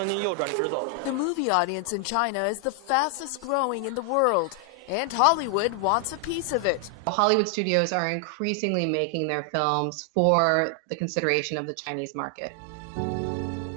The movie audience in China is the fastest growing in the world, and Hollywood wants a piece of it. Hollywood studios are increasingly making their films for the consideration of the Chinese market.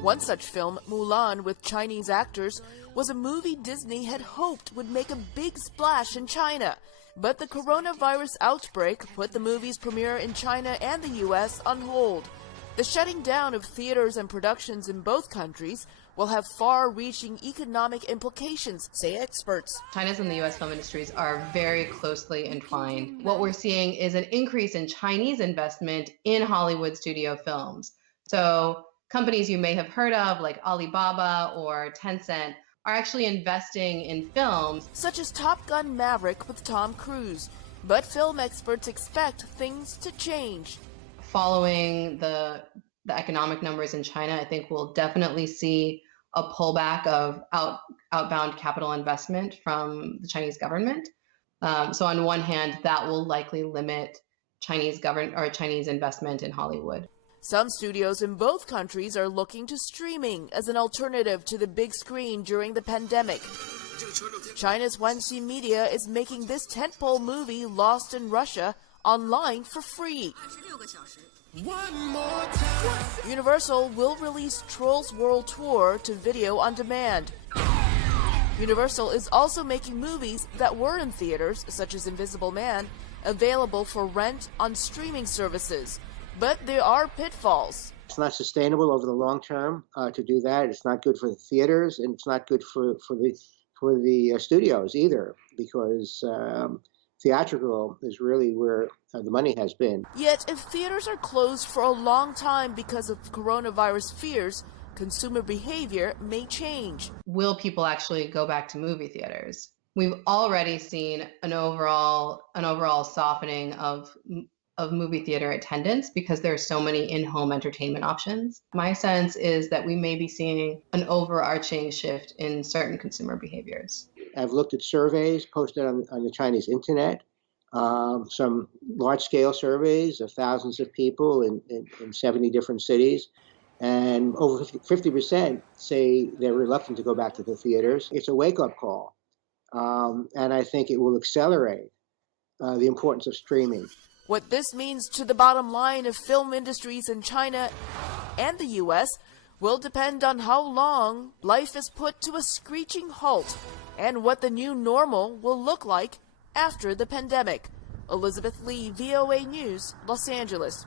One such film, Mulan, with Chinese actors, was a movie Disney had hoped would make a big splash in China. But the coronavirus outbreak put the movie's premiere in China and the U.S. on hold. The shutting down of theaters and productions in both countries will have far-reaching economic implications, say experts. China's and the U.S. film industries are very closely entwined. What we're seeing is an increase in Chinese investment in Hollywood studio films. So companies you may have heard of, like Alibaba or Tencent, are actually investing in films. Such as Top Gun Maverick with Tom Cruise. But film experts expect things to change. Following the economic numbers in China, I think we'll definitely see a pullback of outbound capital investment from the Chinese government. So on one hand, that will likely limit Chinese investment in Hollywood. Some studios in both countries are looking to streaming as an alternative to the big screen during the pandemic. China's Wanxi Media is making this tentpole movie, Lost in Russia, online for free. Universal will release Trolls World Tour to video on demand. Universal is also making movies that were in theaters, such as Invisible Man, available for rent on streaming services. But there are pitfalls. It's not sustainable over the long term to do that. It's not good for the theaters, and it's not good for the studios either, because theatrical is really where the money has been. Yet, if theaters are closed for a long time because of coronavirus fears, consumer behavior may change. Will people actually go back to movie theaters? We've already seen an overall softening of movie theater attendance because there are so many in-home entertainment options. My sense is that we may be seeing an overarching shift in certain consumer behaviors. I've looked at surveys posted on the Chinese internet, some large-scale surveys of thousands of people in 70 different cities, and over 50% say they're reluctant to go back to the theaters. It's a wake-up call, and I think it will accelerate the importance of streaming. What this means to the bottom line of film industries in China and the U.S. will depend on how long life is put to a screeching halt and what the new normal will look like after the pandemic. Elizabeth Lee, VOA News, Los Angeles.